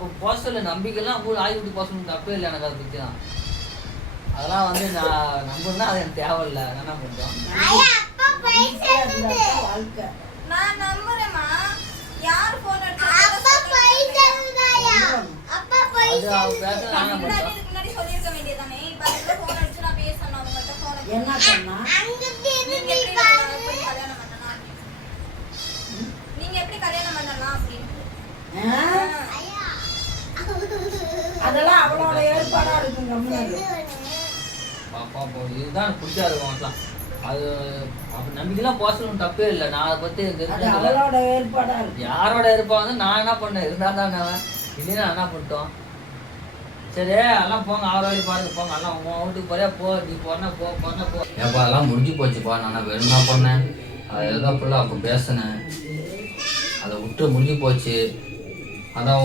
அப்போ போஸ்டர்ல நம்பிக்கைலாம் கூட ஆகி விட்டு போஸ்டர் தப்பே இல்லை எனக்கு அதை பற்றி தான். அதெல்லாம் வந்து நான் நம்புனா அது எனக்கு தேவையில்லை. என்ன பண்ணுறோம் வாழ்க்கை. நான் நம்புறேம்மா. யார் ஃபோன் அது அவ பேச நான் என்ன பண்ணுறோம் முன்னாடி சொல்லிருக்க வேண்டியதானே. இப்ப அதுக்கு ஃபோன் அடிச்சு நான் பேசணும் அவங்கள்ட்ட ஃபோன் அடிச்சு. என்ன சொன்னா நீங்க எப்படி கல்யாணம் பண்ணலாம் அப்படின்னு. அதெல்லாம் அவளோட ஏற்பாடா இருக்குங்க. பாப்பா இதுதான் எனக்கு பிடிக்காது அவங்கலாம். அது அப்படி நம்பிக்கைலாம் போஸ்டர் தப்பே இல்லை. நான் அதை பற்றி அவளோட ஏற்பாடா இருக்கு. யாரோட இருப்பாங்க நான் என்ன பண்ணேன் இருந்தால் தான் இல்லைன்னா என்ன பண்ணிட்டோம். சரி எல்லாம் போங்க அவரை வழி பாருங்க போங்க எல்லாம் உன் வீட்டுக்கு போறியா போ நீ போனா போ ஏப்பா அதெல்லாம் முடிஞ்சு போச்சுப்பா. நான் வேணும்னா பண்ணேன் அதை எதோ ஃபுல்லாக அப்போ பேசினேன் அதை விட்டு முடிஞ்சு போச்சு. அதான்